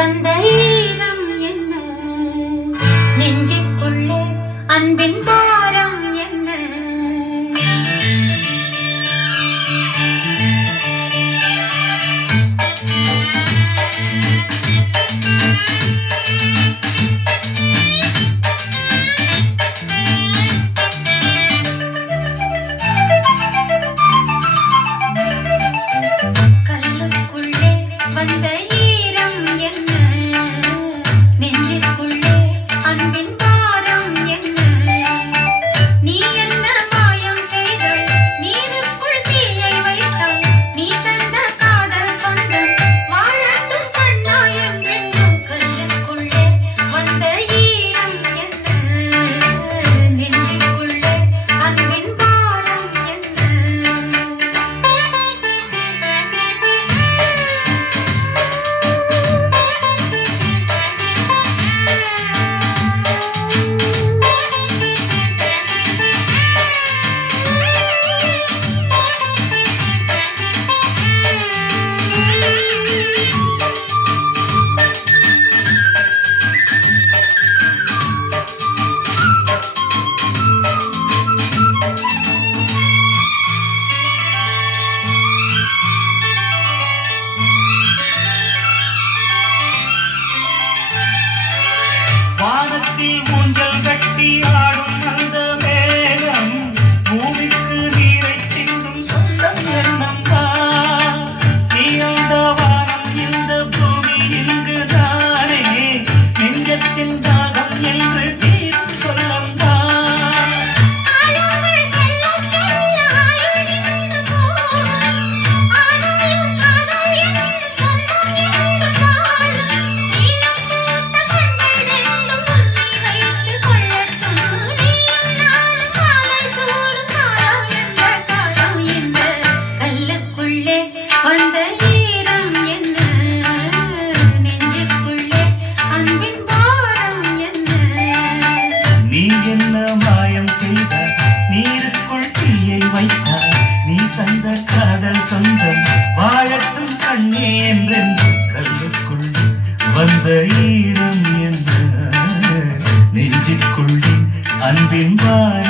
வந்த ஈரம் என்ன நெஞ்சுக்குள்ளே அன்பின் பாரம் என்ன கல்லுக்குள்ளே வந்த ஈரம் என்ன நெஞ்சுக்குள்ளே அன்பின் பாரம் என்ன நீ என்ன மாயம் செய்தாய் நீருக்குள் தீயை வைத்தாய் நீ தந்த காதல் சொந்தம் வாழட்டும் கண்ணா என்றென்றும் கல்லுக்குள்ளே வந்த ஈரம் என்ன நெஞ்சுக்குள்ளே அன்பின் பாரம் வானத்தில் ஊஞ்சல் கட்டி ஆடும் அந்த மேகம் பூமிக்கு நீரை சிந்தும் சொந்தம் என்னம்மா நீ அந்த வானம் இந்த பூமி இங்குதானே நெஞ்சத்தின் தாகம் என்று தீரும் சொல்லம்மா வந்த ஈரம் என்ன நெஞ்சுக்குள்ளே அன்பின் பாரம் என்ன நீ என்ன மாயம் செய்தாய் நீருக்குள் தீயை வைத்தாய் நீ தந்த காதல் சொந்தம் வாழட்டும் கண்ணே என்றென்று கல்லுக்குள் வந்த ஈரம் என்ன நெஞ்சுக்குள்ளே அன்பின் பாரம்